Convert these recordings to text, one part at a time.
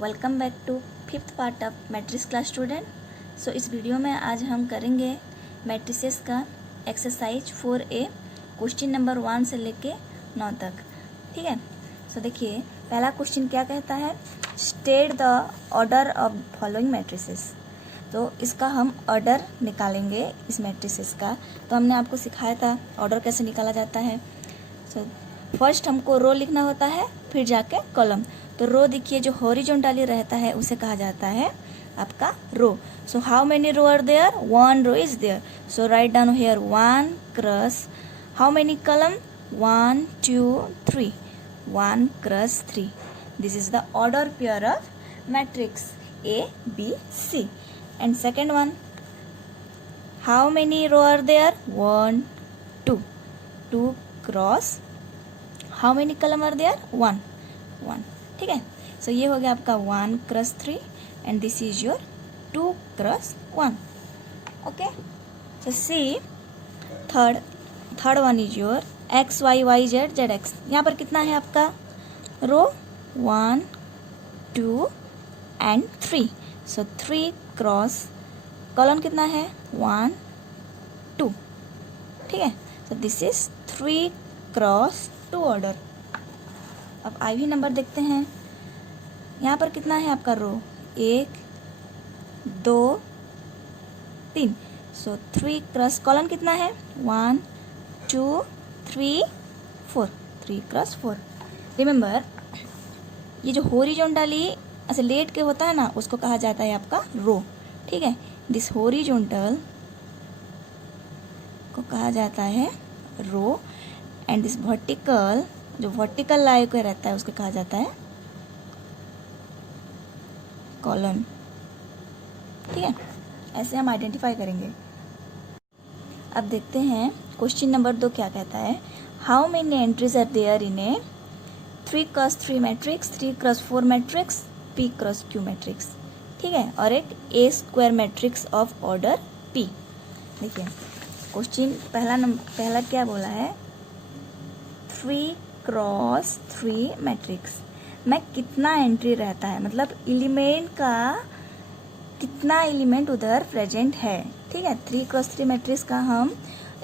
Welcome back to fifth part of matrix class student. So इस video में आज हम करेंगे मैट्रिसेस का एक्सरसाइज 4A क्वेश्चन नंबर 1 से लेके 9 तक। ठीक है। सो देखिए पहला क्वेश्चन क्या कहता है, state the order of following matrices. तो इसका हम ऑर्डर निकालेंगे इस मैट्रिसेस का। तो हमने आपको सिखाया था ऑर्डर कैसे निकाला जाता है। सो फर्स्ट हमको रो लिखना होता है, फिर जाके कॉलम। तो रो देखिए जो हॉरिजॉन्टली रहता है उसे कहा जाता है आपका row. So how many row are there, one row is there. So write down here 1 cross how many column, 1 2 3, 1 cross 3। This is the order pair of matrix A B C. And second one, how many row are there, 1 2, 2 cross how many column are there, 1 1। ठीक है। सो ये हो गया आपका 1 cross 3 and this is your 2 cross 1। Okay. So see third one is your x y y z z x. यहाँ पर कितना है आपका row, 1 2 and 3। So 3 cross column कितना है, 1 2। ठीक है। So this is 3 cross 2 order. अब IV नंबर देखते हैं। यहाँ पर कितना है आपका रो, 1 2 3। सो 3 क्रॉस कॉलम कितना है, 1 2 3 4, 3 क्रॉस 4। रिमेंबर ये जो हॉरिजॉन्टली ऐसे लेट के होता है ना उसको कहा जाता है आपका रो। ठीक है। दिस हॉरिजॉन्टल को कहा जाता है रो एंड दिस वर्टिकल जो वर्टिकल लाइन पे रहता है उसको कहा जाता है कॉलम। ठीक है। ऐसे हम आइडेंटिफाई करेंगे। अब देखते हैं क्वेश्चन नंबर 2 क्या कहता है, how many entries are there in a 3 cross 3 matrix, 3 cross 4 matrix, P cross Q matrix. ठीक है। और एक A square matrix of order P। देखिए क्वेश्चन पहला क्या बोला है, 3 क्रॉस 3 मैट्रिक्स में कितना एंट्री रहता है, मतलब एलिमेंट का कितना एलिमेंट उधर प्रेजेंट है। ठीक है। 3 क्रॉस 3 मैट्रिक्स का हम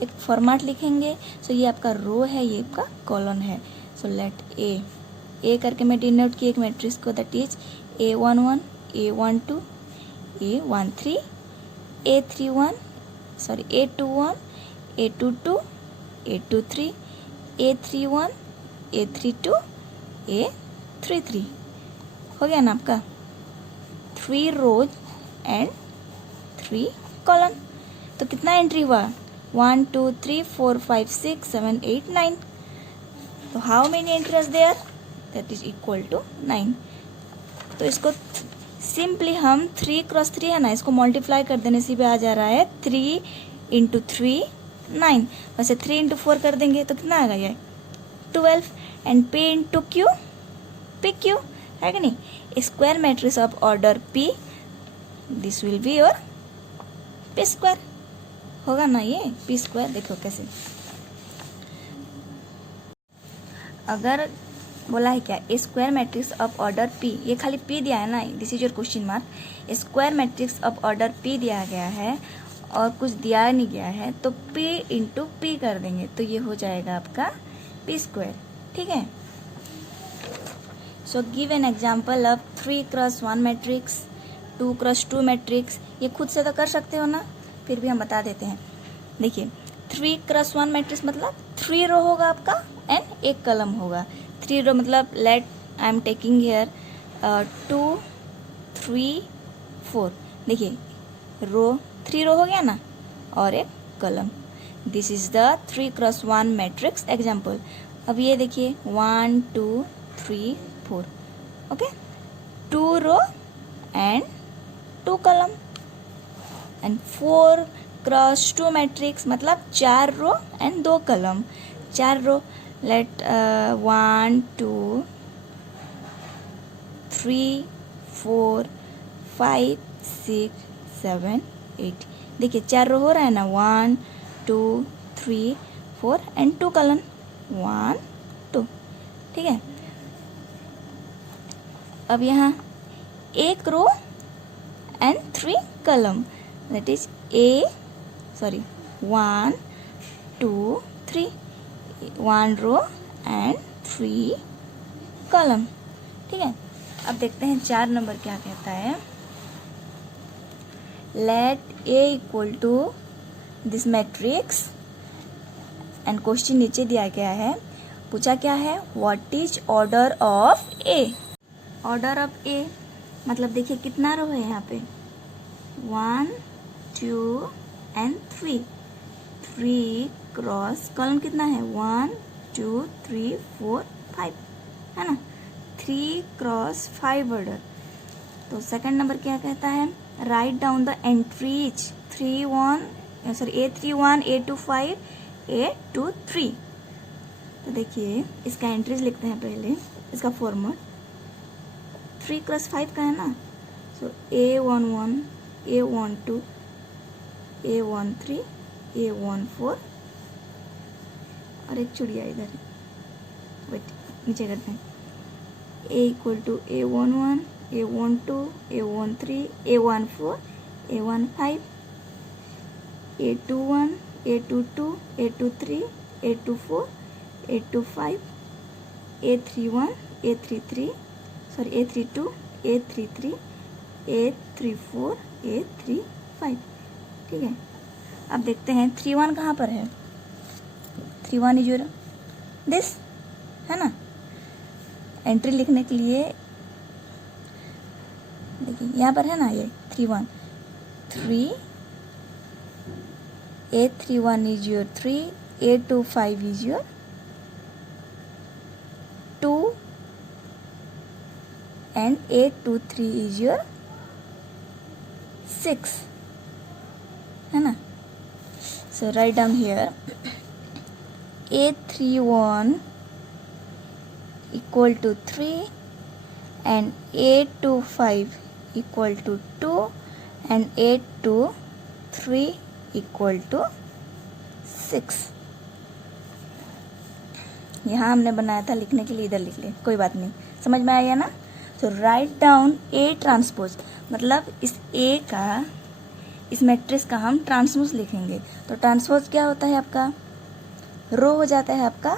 एक फॉर्मेट लिखेंगे। सो ये आपका रो है, ये आपका कॉलम है। सो लेट ए करके मैं डिनोट की एक मैट्रिक्स को, that is A11 A12 A13 A31 sorry A21 A22 A23 A31 A32 A33। हो गया ना आपका 3 रोज एंड 3 कॉलम। तो कितना एंट्री हुआ, 1 2 3 4 5 6 7 8 9। तो how many entries there, that is equal to 9। तो इसको सिंपली हम 3 क्रॉस 3 है ना, इसको मल्टीप्लाई कर देने से भी आ जा रहा है 3 इंटू 3 9। वैसे 3 इंटू 4 कर देंगे तो कितना आ गया, 12 and P into Q PQ है कि नहीं। Square matrix of order P, this will be your P square. होगा ना ये P स्क्वायर। देखो कैसे, अगर बोला है क्या, square matrix of order P, ये खाली P दिया है ना, this is your question mark. Square matrix of order P दिया गया है और कुछ दिया नहीं गया है तो P इंटू P कर देंगे तो ये हो जाएगा आपका P स्क्वायर। ठीक है। So give an example of 3 cross 1 matrix, 2 cross 2 matrix. ये खुद से तो कर सकते हो ना, फिर भी हम बता देते हैं। देखिए 3 क्रॉस 1 मैट्रिक्स मतलब 3 रो होगा आपका एंड एक कॉलम होगा। 3 रो मतलब let I am taking here 2 3 4। देखिए रो 3 रो हो गया ना और एक column. This is the 3 cross 1 matrix example. अब ये देखिए 1 2 3 4। Okay, 2 row and 2 column and 4 cross 2 matrix मतलब 4 row and 2 column. 4 row let 1 2 3 4 5 6 7 8। देखिए 4 रो हो रहा है ना, 1 2 3 4 एंड 2 कॉलम 1 2। ठीक है। अब यहाँ एक रो and 3 column, that is 1 2 3, 1 row and 3 column। ठीक है, अब देखते हैं 4 नंबर क्या कहता है। Let A equal to this matrix and question नीचे दिया गया है। पूछा क्या है, what is order of A। Order of A मतलब देखिए कितना रो है यहाँ पे, 1 2 and 3, 3 क्रॉस कॉलम कितना है, 1 2 3 4 5, है ना, 3 क्रॉस 5 ऑर्डर। तो सेकंड नंबर क्या कहता है, write down the entries A31 A25 A23। तो देखिए इसका एंट्रीज लिखते हैं पहले, इसका फॉर्मेट 3 क्रॉस 5 का है ना, सो A11 A12 A13 A14 और एक चिड़िया इधर है, वेट नीचे करते हैं, A equal to A11 A12 A13 A14 A15 A21 A22 A23 A24 A25 A31 A33 A32 A33 A34 A35। ठीक है, अब देखते हैं 31 कहाँ पर है, 31 इज योर दिस, है ना। एंट्री लिखने के लिए देखिए यहाँ पर है ना, ये 31 3 A31 is your 3, A25 is your 2 and A23 is your 6, है ना। So write down here A31 equal to 3 and A25 equal to 2 and A23 equal to 6। यहाँ हमने बनाया था लिखने के लिए, इधर लिख ले, कोई बात नहीं, समझ में आया ना। तो राइट डाउन A ट्रांसपोज मतलब इस A का, इस मैट्रिक्स का हम ट्रांसपोज लिखेंगे। तो ट्रांसपोज क्या होता है आपका, रो हो जाता है आपका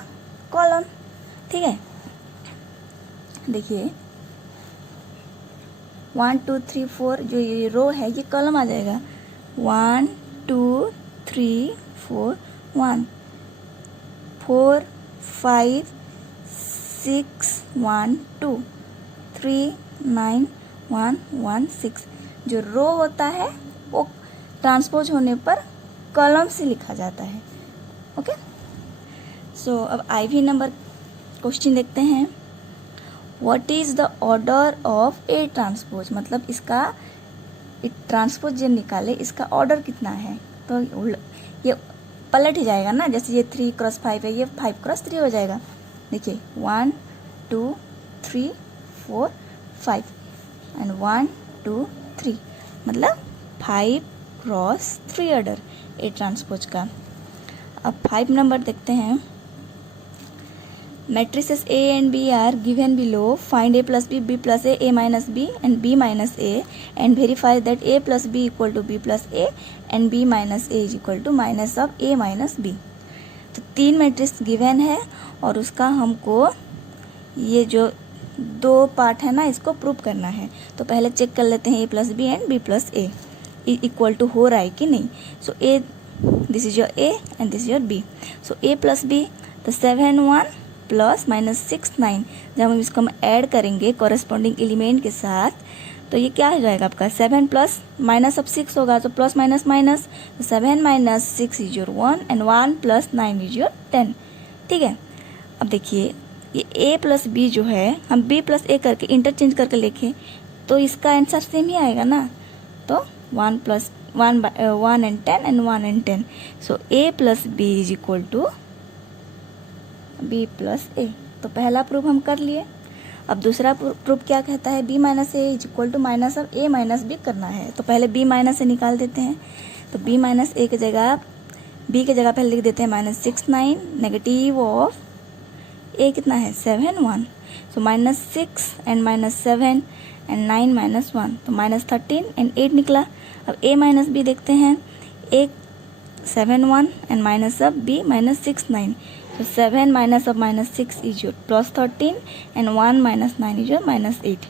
कॉलम। ठीक है, देखिए 1 2 3 4 जो ये रो है ये कॉलम आ जाएगा, 1 2 3 4 1 4 5 6 1 2 3 9 1 1 6। जो रो होता है वो ट्रांसपोज होने पर कॉलम से लिखा जाता है। ओके, सो अब IV नंबर क्वेश्चन देखते हैं। What is the order of A transpose, मतलब इसका ट्रांसपोज जब निकाले इसका ऑर्डर कितना है। तो ये पलट ही जाएगा ना, जैसे ये 3 क्रॉस 5 है, ये 5 क्रॉस 3 हो जाएगा। देखिए 1 2 3 4 5 एंड 1 2 3 मतलब 5 क्रॉस 3 ऑर्डर A ट्रांसपोज का। अब 5 नंबर देखते हैं। Matrices A and B are given below. Find A plus B, B plus A, A minus B and B minus A and verify that A plus B equal to B plus A and B minus A is equal to minus of A minus B। तो 3 matrix given है और उसका हमको ये जो 2 part है ना इसको प्रूव करना है। तो पहले चेक कर लेते हैं A plus B and B plus A equal to हो रहा है कि नहीं। So A, this is your A and this is your B। So A plus B, तो 7 1 प्लस माइनस 6 9, जब हम इसको हम ऐड करेंगे कॉरेस्पॉन्डिंग एलिमेंट के साथ तो ये क्या हो जाएगा आपका 7 प्लस माइनस, अब 6 होगा तो प्लस माइनस माइनस, तो 7 minus 6 is your 1 and 1 plus 9 is your 10। ठीक है, अब देखिए ये A प्लस B जो है हम B प्लस A करके इंटरचेंज करके लिखें तो इसका आंसर सेम ही आएगा ना। तो 1 plus 1 and 10 and 1 and 10। So A plus B is equal to B plus A। तो पहला प्रूफ हम कर लिए। अब दूसरा प्रूफ क्या कहता है, B minus A is equal to minus of A minus B करना है। तो पहले B माइनस A निकाल देते हैं। तो B माइनस A की जगह B की जगह पहले लिख देते हैं माइनस 6 9, नेगेटिव ऑफ A कितना है 7 1। So minus 6 and minus 7 and 9 minus 1, तो -13 एंड 8 निकला। अब a माइनस बी देखते हैं, एक 7 1 एंड माइनस अब b -6 9, तो 7 माइनस अब -6 is your +13 and 1 minus 9 is your -8,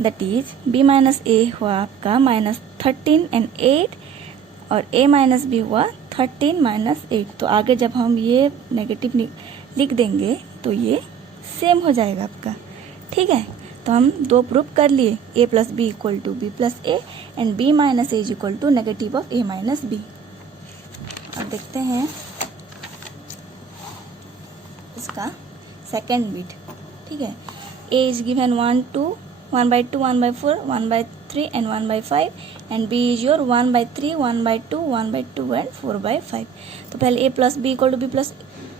that is b minus a हुआ आपका -13 एंड 8 और a माइनस b हुआ 13 माइनस 8। तो आगे जब हम ये नेगेटिव लिख देंगे तो ये सेम हो जाएगा आपका, ठीक है। तो हम दो प्रूफ कर लिए, a plus b equal to b plus a and b minus A is equal to negative of a minus b. अब देखते हैं इसका सेकेंड बिट, ठीक है। a is given 1 2 1/2 1/4 1/3 and 1/5 and b is your 1/3 1/2 1/2 and 4/5। तो पहले a plus b equal to b plus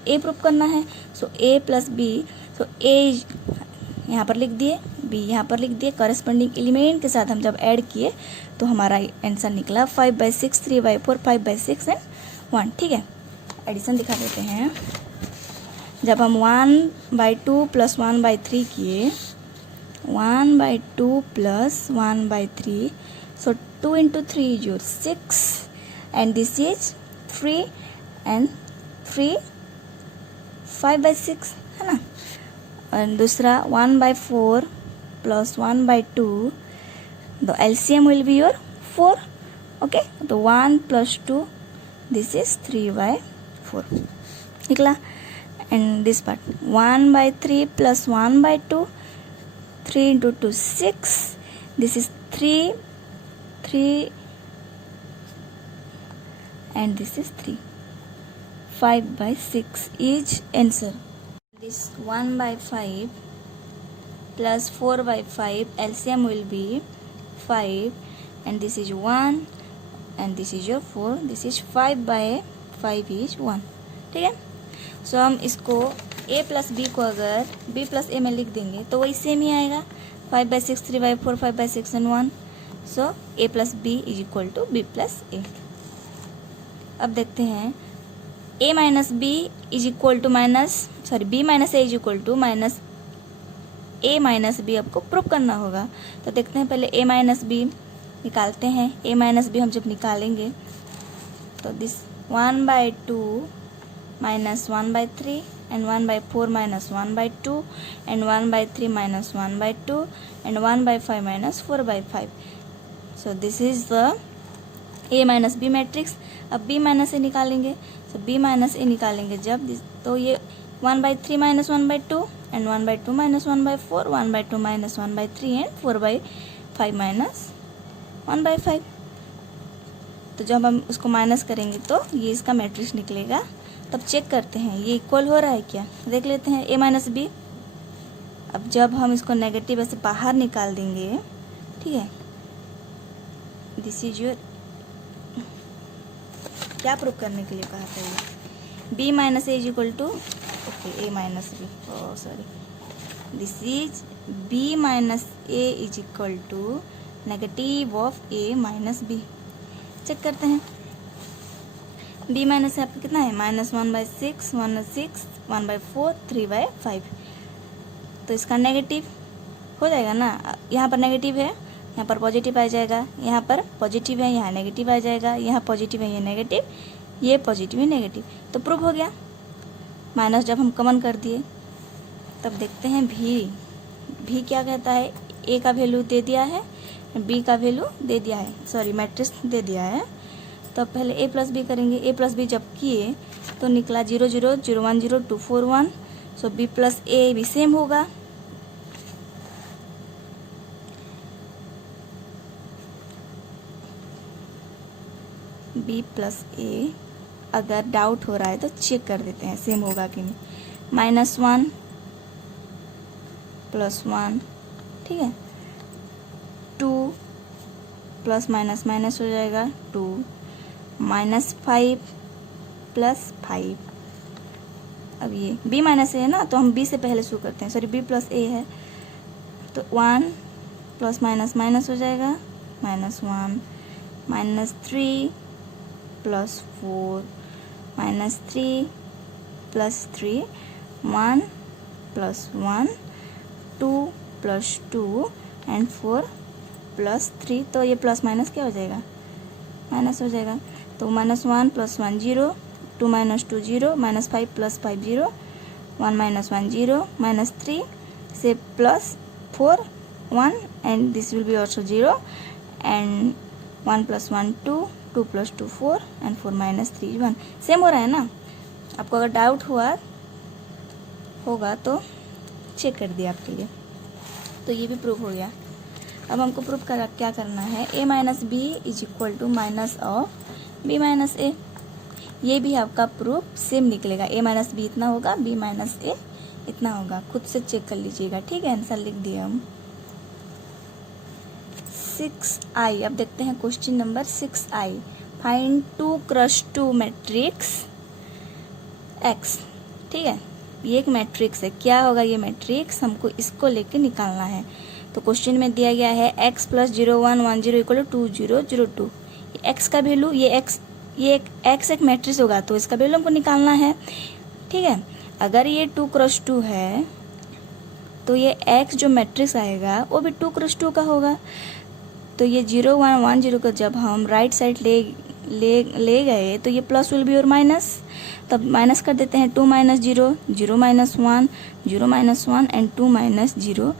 a proof करना है। So a plus b, so a यहाँ पर लिख दिए, b यहाँ पर लिख दिए, करस्पॉन्डिंग एलिमेंट के साथ हम जब ऐड किए तो हमारा आंसर निकला 5/6 3/4 5/6 एंड 1, ठीक है। एडिशन दिखा देते हैं। जब हम 1/2 प्लस 1/3 किए, 1/2 plus 1/3, so 2 into 3 is your 6 and this is 3 and 3 5/6 है ना। और दूसरा 1/4 plus 1/2, the LCM will be your 4, okay। तो 1 plus 2 this is 3/4 निकला। And this part 1/3 plus 1/2, 3 into 2 6, this is 3 and this is 3, 5/6 is answer. This 1/5 plus 4/5 LCM will be 5 and this is 1 and this is your 4, this is 5/5 is 1, ठीक है। सो हम इसको a plus B को अगर b plus ए में लिख देंगे तो वही सेम ही आएगा, 5/6 3/4 5/6 and 1। So a plus B is equal to b plus A. अब देखते हैं a minus B is equal to b minus A is equal to minus a minus B आपको प्रूव करना होगा। तो देखते हैं पहले a माइनस बी निकालते हैं। a माइनस बी हम जब निकालेंगे तो this 1/2 minus 1/3 and 1/4 minus 1/2 and 1/3 minus 1/2 and 1/5 minus 4/5। So this is the a minus b matrix. अब b माइनस ए निकालेंगे, सो b माइनस ए निकालेंगे जब तो ये 1/3 minus 1/2 and 1/2 minus 1/4 1/2 minus 1/3 and 4/5 minus 1/5। तो जब हम उसको माइनस करेंगे तो ये इसका मैट्रिक्स निकलेगा। तब चेक करते हैं ये इक्वल हो रहा है क्या, देख लेते हैं a माइनस बी। अब जब हम इसको नेगेटिव ऐसे बाहर निकाल देंगे, ठीक है, दिस इज योर, क्या प्रूव करने के लिए कहा था ये, b minus A is equal to okay a minus b, oh sorry, this is b minus A is equal to negative of a minus b. Check करते हैं b माइनस आपका कितना है, -1/6 1/6 1/4 3/5। तो इसका नेगेटिव हो जाएगा ना, यहाँ पर नेगेटिव है यहाँ पर पॉजिटिव आ जाएगा, यहाँ पर पॉजिटिव है यहाँ नेगेटिव आ जाएगा, यहाँ पॉजिटिव है ये नेगेटिव, ये पॉजिटिव है नेगेटिव, तो प्रूफ हो गया। माइनस जब हम कॉमन कर दिए तब देखते हैं भी क्या कहता है, ए का वैल्यू दे दिया है, बी का वैल्यू दे दिया है, सॉरी मैट्रिक्स दे दिया है। तो पहले a प्लस बी करेंगे, a प्लस बी जब किए तो निकला 0 0 0 1 0 2 4 1। सो b प्लस ए भी सेम होगा, b प्लस ए। अगर डाउट हो रहा है तो चेक कर देते हैं सेम होगा कि नहीं। -1 + 1, ठीक है, 2 प्लस माइनस माइनस हो जाएगा 2, -5 + 5। अब ये b माइनस ए है ना, तो हम b से पहले शुरू करते हैं, सॉरी b प्लस ए है, तो 1 प्लस माइनस माइनस हो जाएगा -1 -3 + 4 -3 + 3 1 + 1 2 प्लस 2 एंड 4 प्लस 3, तो ये प्लस माइनस क्या हो जाएगा, माइनस हो जाएगा। तो -1 + 1 0, 2 - 2 0, -5 + 5 0, 1 - 1 0, -3 से +4 1 and this will be also 0 and 1 + 1 2, 2 + 2 4 and 4 - 3 1। Same हो रहा है ना। आपको अगर डाउट होगा तो चेक कर दिया आपके लिए। तो ये भी प्रूफ हो गया। अब हमको प्रूफ क्या करना है, a - b = minus of b - a। ये भी आपका प्रूफ सेम निकलेगा, a - b इतना होगा, b - a इतना होगा। खुद से चेक कर लीजिएगा, ठीक है। आंसर लिख दिया हम। 6i। अब देखते हैं question number 6i। Find 2 cross 2 matrix x। ठीक है, ये एक मैट्रिक्स है। क्या होगा ये मैट्रिक्स, हमको इसको लेके निकालना है। तो क्वेश्चन में दिया गया है x + 0 1 1 0 = 2 0 0 2। x का वैल्यू, ये x एक मैट्रिक्स होगा तो इसका वैल्यू हमको निकालना है, ठीक है। अगर ये 2 क्रॉस 2 है तो ये x जो मैट्रिक्स आएगा वो भी 2 क्रॉस 2 का होगा। तो ये 0 1 1 0 का जब हम राइट साइड ले गए तो ये प्लस विल बी और माइनस, तब माइनस कर देते हैं। 2 - 0 0 - 1 0 - 1 एंड 2 - 0।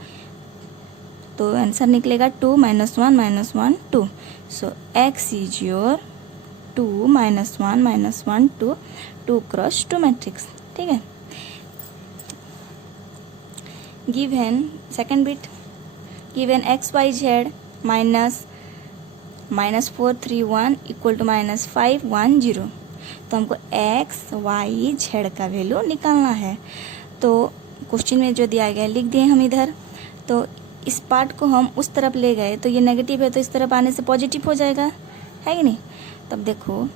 तो आंसर निकलेगा 2 - 1 - 1 2। सो x is your 2 - 1 - 1 2, 2 cross 2 matrix, ठीक है। Given second bit, given x y z -4 3 1 = -5 1 0। तो हमको x y z का वैल्यू निकालना है। तो क्वेश्चन में जो दिया गया लिख दिए हम इधर। तो इस पार्ट को हम उस तरफ ले गए तो ये नेगेटिव है, तो इस तरफ आने से पॉजिटिव हो जाएगा, है कि नहीं। तब देखो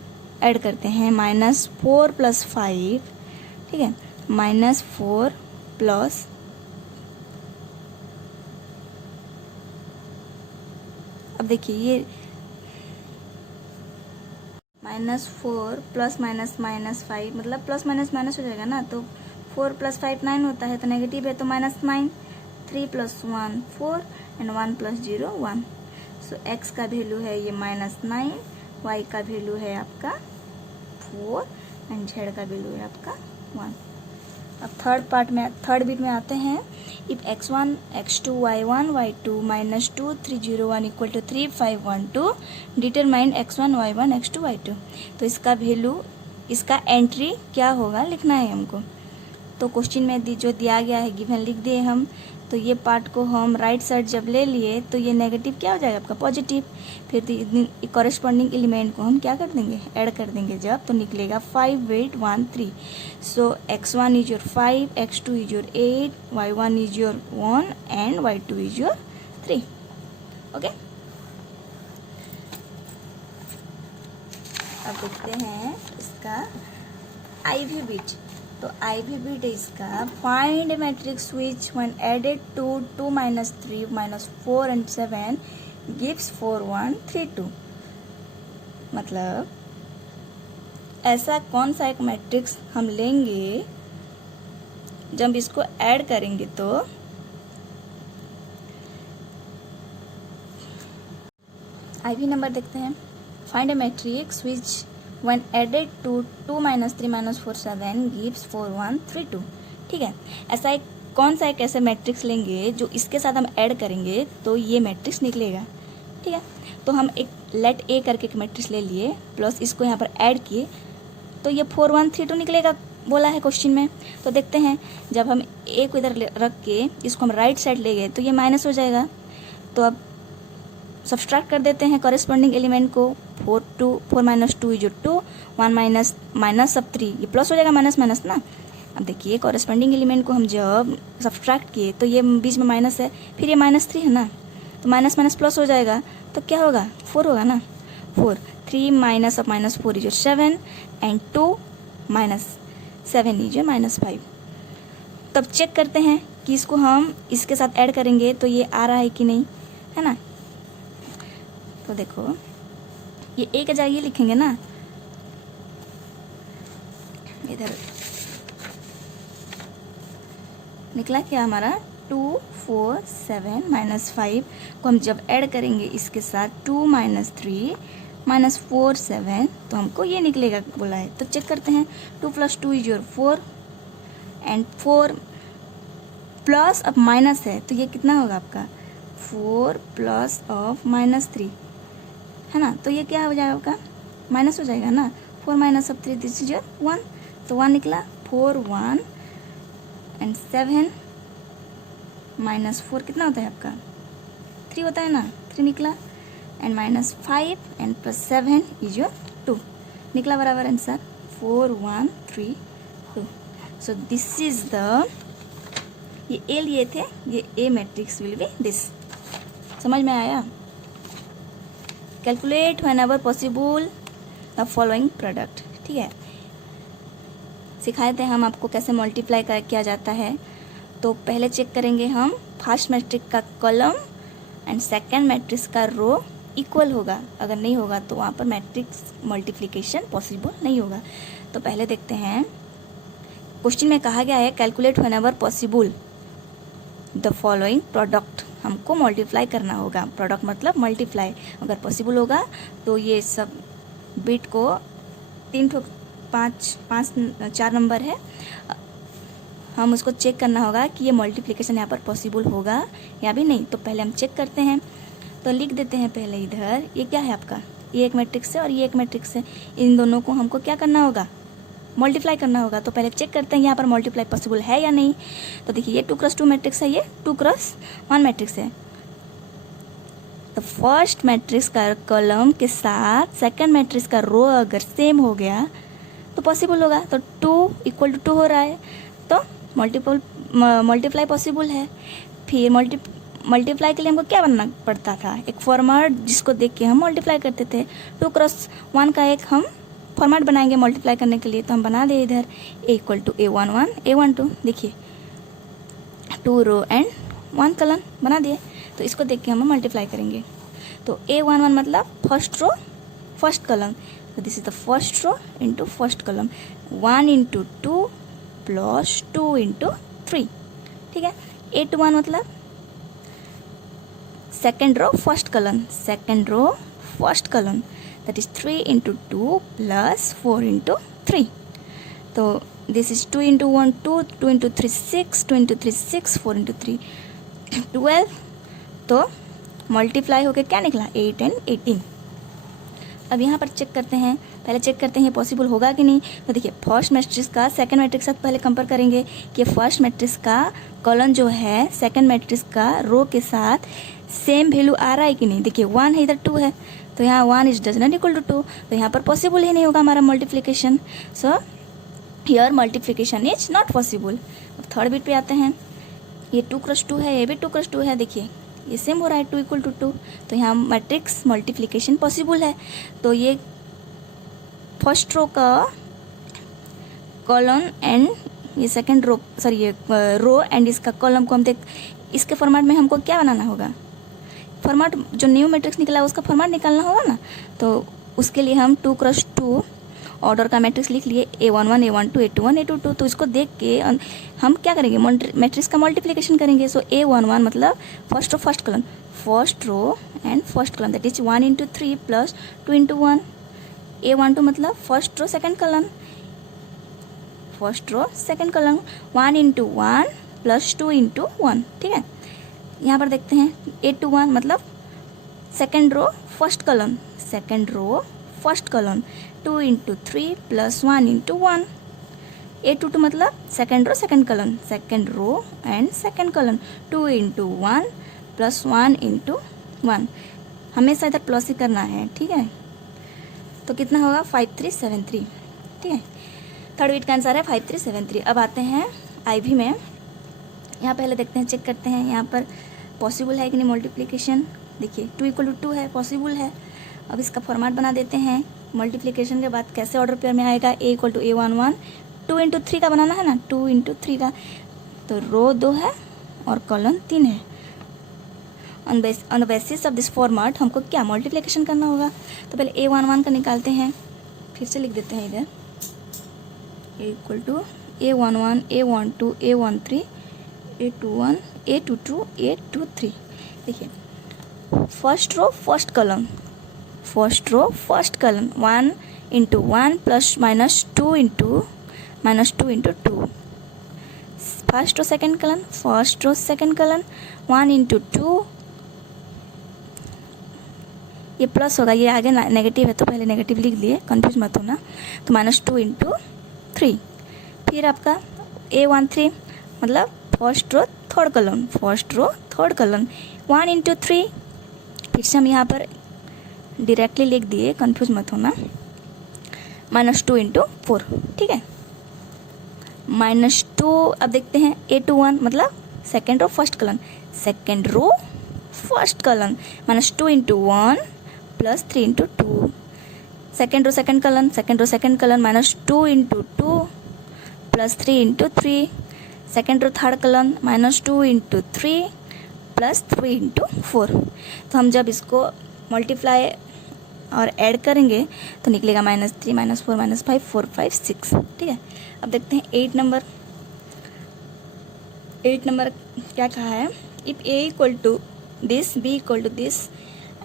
ऐड करते हैं, -4 + 5, ठीक है, -4 प्लस अब देखिए ये -4 + -5 मतलब प्लस माइनस माइनस हो जाएगा ना। तो 4 + 5 9 होता है, तो नेगेटिव है तो -9। 3 + 1 4 एंड 1 + 0 1। सो x का वैल्यू है ये -9, y का वैल्यू है आपका 4 एंड z का वैल्यू है आपका 1। अब थर्ड बिट में आते हैं। If x1 x2 y1 y2 -2 3 0 1 = 3 5 1 2 determine x1 y1 x2 y2। तो इसका वैल्यू, इसका एंट्री क्या होगा लिखना है हमको। तो क्वेश्चन में जो दिया गया है गिवन लिख दिए हम। तो ये पार्ट को हम राइट साइड जब ले लिए तो ये नेगेटिव क्या हो जाएगा आपका, पॉजिटिव। फिर कॉरेस्पॉन्डिंग एलिमेंट को हम क्या कर देंगे, ऐड कर देंगे जब, तो निकलेगा 5 8 1 3। So x1 is your 5, x2 is your 8, y1 is your 1 and y2 is your 3। Okay, अब देखते हैं इसका IV बिट। तो IV बिट इसका find matrix which when added to 2 - 3 - 4 and 7 gives 4 1 3 2। मतलब ऐसा कौन सा एक मैट्रिक्स हम लेंगे जब इसको ऐड करेंगे तो IV नंबर देखते हैं। Find a matrix which when added to 2 - 3 - 4 7 gives 4 1 3 2। ठीक है, ऐसा एक कौन सा एक ऐसे मैट्रिक्स लेंगे जो इसके साथ हम ऐड करेंगे तो ये मैट्रिक्स निकलेगा, ठीक है। तो हम एक लेट ए करके एक मैट्रिक्स ले लिए, प्लस इसको यहाँ पर ऐड किए तो ये 4 1 3 2 निकलेगा, बोला है क्वेश्चन में। तो देखते हैं, जब हम ए को इधर रख के इसको हम राइट साइड ले गए तो ये माइनस हो जाएगा। तो अब सब्सट्रैक्ट कर देते हैं कॉरेस्पॉन्डिंग एलिमेंट को। 4 - 2 इज 2, 1 माइनस सब 3, ये प्लस हो जाएगा माइनस माइनस ना। अब देखिए कॉरेस्पॉन्डिंग एलिमेंट को हम जब सब्सट्रैक्ट किए तो ये बीच में माइनस है, फिर ये -3 है ना, तो माइनस माइनस प्लस हो जाएगा तो क्या होगा, 4 होगा ना। 4 3 - -4 इज 7 एंड 2 - 7 इज -5। तब चेक करते हैं कि इसको हम इसके साथ ऐड करेंगे तो ये आ रहा है कि नहीं, है ना। तो देखो ये ए के जगह ये लिखेंगे ना, इधर निकला क्या हमारा 2 4 7 -5 को हम जब ऐड करेंगे इसके साथ 2 - 3 -4 7 तो हमको ये निकलेगा बोला है। तो चेक करते हैं 2 + 2 = 4 एंड 4 प्लस अब माइनस है तो ये कितना होगा आपका 4 प्लस ऑफ -3 है ना। तो ये क्या हो जाएगा आपका माइनस हो जाएगा ना। 4 - 3 दिस इज 1 तो 1 निकला। 4 1 एंड 7 -4 कितना होता है आपका 3 होता है ना। 3 निकला एंड -5 एंड +7 = 2 निकला बराबर answer 4 1 3 2। So this is the ये ए लिए थे ये ए मैट्रिक्स विल बी दिस। समझ में आया। Calculate whenever possible the following product. ठीक है सिखाए थे हम आपको कैसे मल्टीप्लाई किया जाता है। तो पहले चेक करेंगे हम फर्स्ट मैट्रिक्स का कॉलम एंड सेकंड मैट्रिक्स का रो इक्वल होगा। अगर नहीं होगा तो वहाँ पर मैट्रिक्स मल्टीप्लिकेशन पॉसिबल नहीं होगा। तो पहले देखते हैं क्वेश्चन में कहा गया है calculate whenever possible the following product. हमको मल्टीप्लाई करना होगा। प्रोडक्ट मतलब मल्टीप्लाई। अगर पॉसिबल होगा तो ये सब बिट को 3 4 नंबर है हम उसको चेक करना होगा कि ये मल्टीप्लिकेशन यहाँ पर पॉसिबल होगा या भी नहीं। तो पहले हम चेक करते हैं। तो लिख देते हैं पहले इधर ये क्या है आपका ये एक मैट्रिक्स है और ये एक मैट्रिक्स है। इन दोनों को हमको क्या करना होगा मल्टीप्लाई करना होगा। तो पहले चेक करते हैं यहाँ पर मल्टीप्लाई पॉसिबल है या नहीं। तो देखिए ये 2 × 2 मैट्रिक्स है ये 2 × 1 मैट्रिक्स है। तो फर्स्ट मैट्रिक्स का कॉलम के साथ सेकंड मैट्रिक्स का रो अगर सेम हो गया तो पॉसिबल होगा। तो 2 = 2 हो रहा है तो मल्टीप्लाई पॉसिबल है। फिर मल्टीप्लाई के लिए हमको क्या बनना पड़ता था एक फॉर्मेट जिसको देख के हम मल्टीप्लाई करते थे। 2 × 1 का एक हम फॉर्मेट बनाएंगे मल्टीप्लाई करने के लिए। तो हम बना दे इधर A = A11 A12 देखिए 2 रो एंड 1 कॉलम बना दिए। तो इसको देख के हम मल्टीप्लाई करेंगे। तो A11 मतलब फर्स्ट रो फर्स्ट कॉलम। तो this is the first row into first column 1 × 2 + 2 × 3 ठीक है। A21 मतलब second row first column that is 3 × 2 + 4 × 3 तो this is 2 × 1 2 2 × 3 6 2 × 3 6 4 × 3 12 तो मल्टीप्लाई होकर क्या निकला 8 एंड 18। अब यहाँ पर चेक करते हैं पहले चेक करते हैं पॉसिबल होगा कि नहीं। तो देखिए फर्स्ट मैट्रिक्स का सेकंड मैट्रिक्स के साथ पहले कंपेयर करेंगे कि फर्स्ट मैट्रिक्स का कॉलम जो है सेकंड मैट्रिक्स का रो के साथ सेम वैल्यू आ रहा है कि नहीं। देखिए 1 है इधर 2 है तो यहाँ 1 is does not equal to 2 तो यहाँ पर पॉसिबल ही नहीं होगा हमारा multiplication. So here multiplication is not possible. अब थर्ड बिट पे आते हैं ये 2 × 2 है ये भी 2 × 2 है। देखिए ये सेम हो रहा है 2 = 2 तो यहाँ मैट्रिक्स मल्टीप्लिकेशन पॉसिबल है। तो ये फर्स्ट रो का कॉलम एंड ये सेकंड रो सॉरी ये रो एंड इसका कॉलम को हम देख इसके फॉर्मेट में हमको क्या बनाना होगा फॉर्मेट जो न्यू मैट्रिक्स निकला उसका फॉर्मेट निकालना होगा ना। तो उसके लिए हम 2 × 2 ऑर्डर का मैट्रिक्स लिख लिए A11 A12 A21 A22। तो इसको देख के हम क्या करेंगे मैट्रिक्स का मल्टीप्लिकेशन करेंगे। सो A11 मतलब first row first column first row and first column that is 1 × 3 + 2 × 1 A12 मतलब first row second column first row second column 1 × 1 + 2 × 1 ठीक है। यहाँ पर देखते हैं A21 मतलब second row first column 2 × 3 + 1 × 1 A22 मतलब second row second row and second column 2 × 1 + 1 × 1 हमेशा इधर प्लस ही करना है ठीक है। तो कितना होगा 5373 ठीक है। थर्ड बिट का आंसर है 5373। अब आते हैं IV में। यहाँ पहले देखते हैं चेक करते हैं यहाँ पर पॉसिबल है कि नहीं मल्टीप्लिकेशन। देखिए 2 = 2 है पॉसिबल है। अब इसका फॉर्मेट बना देते हैं मल्टीप्लिकेशन के बाद कैसे ऑर्डर पेयर में आएगा A = A11 2 × 3 का बनाना है ना 2 × 3 का। तो रो 2 है और कॉलम 3 है। On the basis of this format हमको क्या मल्टीप्लिकेशन करना होगा। तो पहले A11 का निकालते हैं फिर से लिख देते हैं इधर A = A11 A12 A13 A21 A22 A23। देखिए first row first column, first row first column 1 into 1 plus minus 2 into two. First row second column, first row second column 1 into 2, ये प्लस होगा, ये आगे नेगेटिव है तो पहले negative लिख लिए, कंफ्यूज मत होना। तो माइनस 2 इंटू 3। फिर आपका A13 मतलब first row third column, first row third column 1 into 3। फिर से हम यहाँ पर डायरेक्टली लिख दिए, कंफ्यूज मत होना। माइनस 2 इंटू 4, ठीक है। माइनस 2, अब देखते हैं A21 मतलब second row first column, second row first column minus 2 into 1 plus 3 into 2। Second row second column, second row second column minus 2 into 2 plus 3 into 3। Second row third column minus 2 into 3 plus 3 into 4। तो हम जब इसको multiply और add करेंगे तो निकलेगा minus 3 minus 4 minus 5 4 5 6, ठीक है। अब देखते हैं 8 नंबर। 8 नंबर क्या कहा है, if A equal to this, B equal to this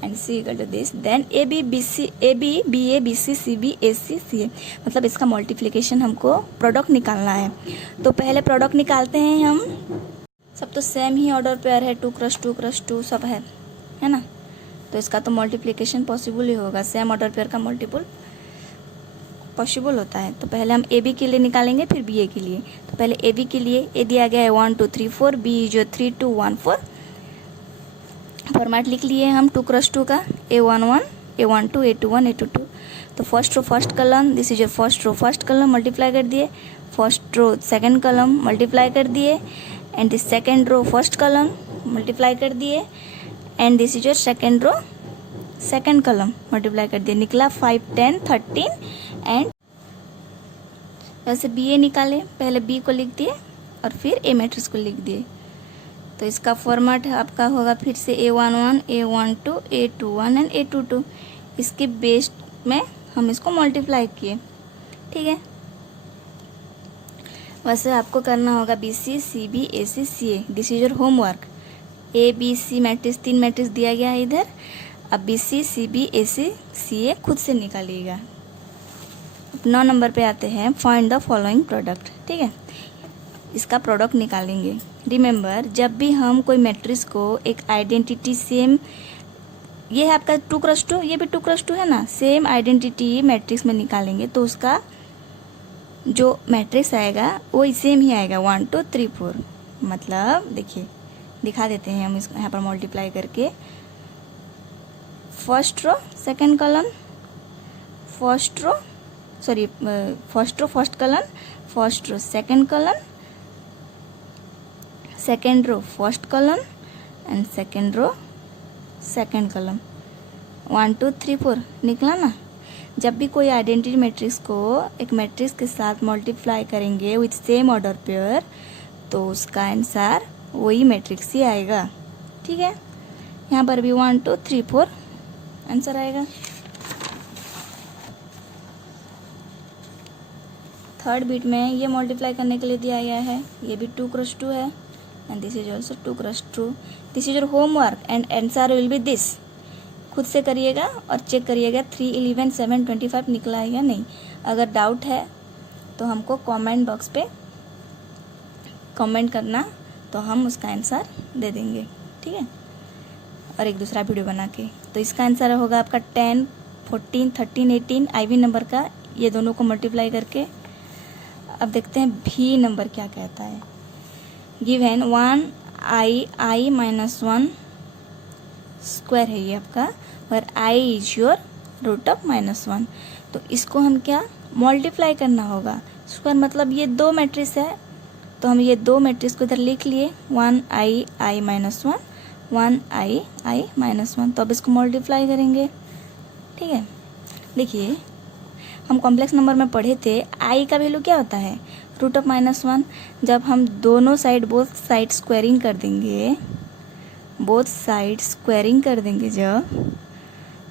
and C equal to this, then AB BC AB BA BC CB AC CA। मतलब इसका मल्टीप्लिकेशन हमको प्रोडक्ट निकालना है। तो पहले प्रोडक्ट निकालते हैं हम। सब तो सेम ही ऑर्डर पेयर है, 2 क्रॉस 2 क्रॉस 2 सब है ना। तो इसका तो मल्टीप्लिकेशन पॉसिबल ही होगा, सेम ऑर्डर पेयर का मल्टीपल पॉसिबल होता है। तो पहले हम AB के लिए निकालेंगे, फिर BA के लिए। तो पहले AB के लिए A दिया गया है 1 2 3 4, B जो 3 2 1 4। फॉर्मेट लिख लिए हम 2 क्रॉस 2 का, A11 A12 A21 A22। तो first row first column, this is your first row first column, multiply कर दिए। First row second column multiply कर दिए, and this second row first column multiply कर दिए, and this is your second row second column multiply कर दिए। निकला 5 10 13 and वैसे BA निकाले, पहले B को लिख दिए और फिर A मैट्रिक्स को लिख दिए। तो इसका फॉर्मेट आपका होगा फिर से A11 A12 A21 and A22। इसके बेस में हम इसको मल्टीप्लाई किए, ठीक है। वैसे आपको करना होगा BC CB AC CA, this is your homework. ABC matrix 3 matrix दिया गया है इधर। अब BC CB AC CA खुद से निकालिएगा। 9 नंबर पे आते हैं, फाइंड द फॉलोइंग प्रोडक्ट, ठीक है। इसका प्रोडक्ट निकालेंगे। रिमेंबर, जब भी हम कोई मैट्रिक्स को एक आइडेंटिटी सेम, ये है आपका 2 क्रॉस 2, ये भी 2 क्रॉस 2 है ना, सेम आइडेंटिटी मैट्रिक्स में निकालेंगे तो उसका जो मैट्रिक्स आएगा वो सेम ही आएगा 1 2 3 4। मतलब देखिए दिखा देते हैं हम इसको यहाँ पर मल्टीप्लाई करके। First row second column, first row first column, first row second column, second row first column and second row second column. 1 2 3 4 निकला ना। जब भी कोई आइडेंटिटी मैट्रिक्स को एक मैट्रिक्स के साथ मल्टीप्लाई करेंगे विथ सेम ऑर्डर पेयर तो उसका आंसर वही मैट्रिक्स ही आएगा, ठीक है। यहाँ पर भी 1 2 3 4 आंसर आएगा। थर्ड बिट में ये मल्टीप्लाई करने के लिए दिया गया है, ये भी 2 क्रॉस 2 है and this is also 2 cross 2। This is your homework and answer will be this. खुद से करिएगा और चेक करिएगा 3 11 7 25 निकला है या नहीं। अगर डाउट है तो हमको कमेंट बॉक्स पे कमेंट करना, तो हम उसका आंसर दे देंगे, ठीक है। और एक दूसरा वीडियो बना के। तो इसका आंसर होगा आपका 10 14 13 18 IB नंबर का, ये दोनों को मल्टीप्लाई करके। अब देखते हैं भी नंबर क्या कहता है। गिवन 1 I माइनस 1 स्क्वायर है ये आपका, और I is your root of -1। तो इसको हम क्या मल्टीप्लाई करना होगा। स्क्वायर मतलब ये 2 मैट्रिक्स है, तो हम ये 2 मैट्रिक्स को इधर लिख लिए 1 I माइनस 1 1 I माइनस 1। तो अब इसको मल्टीप्लाई करेंगे, ठीक है। देखिए हम कॉम्प्लेक्स नंबर में पढ़े थे I का वैल्यू क्या होता है, रूट ऑफ -1। जब हम दोनों साइड बोथ साइड स्क्वायरिंग कर देंगे, बोथ साइड स्क्वायरिंग कर देंगे जब,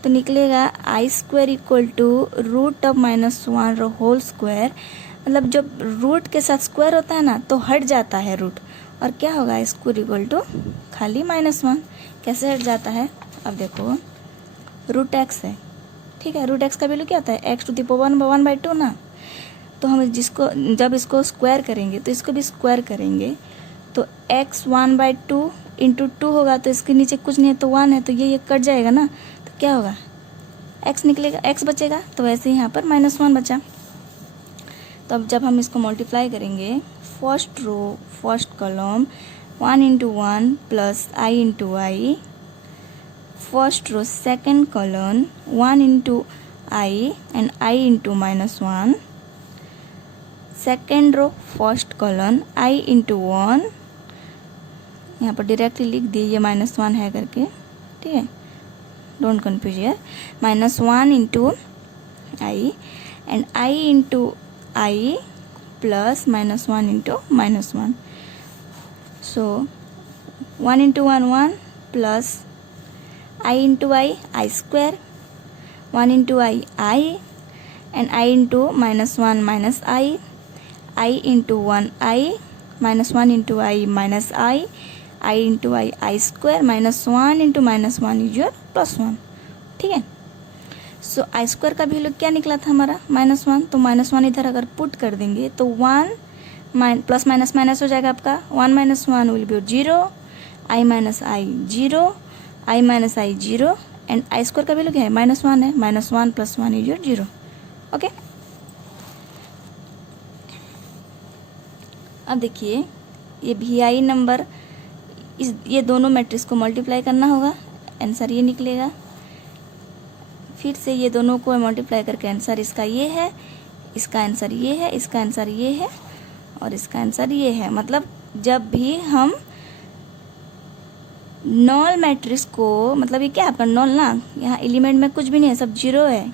तो निकलेगा I square equal to root of -1 whole square. मतलब जब रूट के साथ स्क्वायर होता है ना तो हट जाता है रूट, और क्या होगा, स्क्वायर इक्वल टू खाली -1। कैसे हट जाता है, अब देखो रूट एक्स है, ठीक है। रूट एक्स का वैल्यू क्या आता है, x टू द पावर 1/2 ना। तो हम जिसको जब इसको स्क्वायर करेंगे तो इसको भी स्क्वायर करेंगे, तो x 1/2 इंटू 2 होगा, तो इसके नीचे कुछ नहीं है तो 1 है, तो ये कट जाएगा ना, तो क्या होगा, x निकलेगा, x बचेगा। तो वैसे ही यहाँ पर -1 बचा। तो अब जब हम इसको मल्टीप्लाई करेंगे, first row first column 1 into 1 plus i into i, first row second column 1 into i and i into -1, second row first column i into 1, यहाँ पर डायरेक्टली लिख दिए ये -1 है करके, ठीक है, don't confuse here, -1 into i and i into I plus -1 into -1। So 1 into 1 1 plus i into I square, 1 into i and i into -1 i into 1 I, -1 into I i into I square, -1 into -1 is your +1, ठीक है। सो आई square का value क्या निकला था हमारा, -1, तो -1 इधर अगर पुट कर देंगे तो 1 प्लस माइनस माइनस हो जाएगा आपका, 1 - 1 will be 0, i - i 0, i - i 0 and I square का वैल्यू क्या है, -1 है, -1 + 1 इज योर 0, ओके। अब देखिए ये vi नंबर, ये दोनों मैट्रिक्स को मल्टीप्लाई करना होगा, आंसर ये निकलेगा। फिर से ये दोनों को मल्टीप्लाई करके आंसर इसका ये है, इसका आंसर ये है, इसका आंसर ये है और इसका आंसर ये है। मतलब जब भी हम नॉल मैट्रिक्स को, मतलब ये क्या है आपका नॉल ना, यहाँ एलिमेंट में कुछ भी नहीं है, सब 0 है,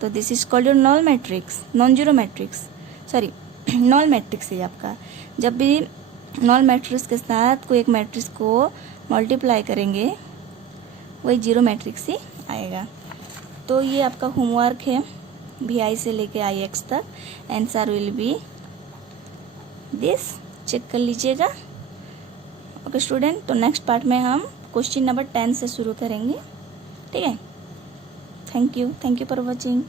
तो this is called your knoll matrix, non zero matrix, sorry knoll matrix है आपका। जब भी नॉल मैट्रिक्स के साथ कोई एक मैट्रिक्स को मल्टीप्लाई करेंगे वही 0 मैट्रिक्स ही आएगा। तो ये आपका होमवर्क है, vi से लेके ix तक, answer will be this, check कर लीजिएगा, ओके स्टूडेंट। तो नेक्स्ट पार्ट में हम क्वेश्चन नंबर 10 से शुरू करेंगे, ठीक है। Thank you for watching.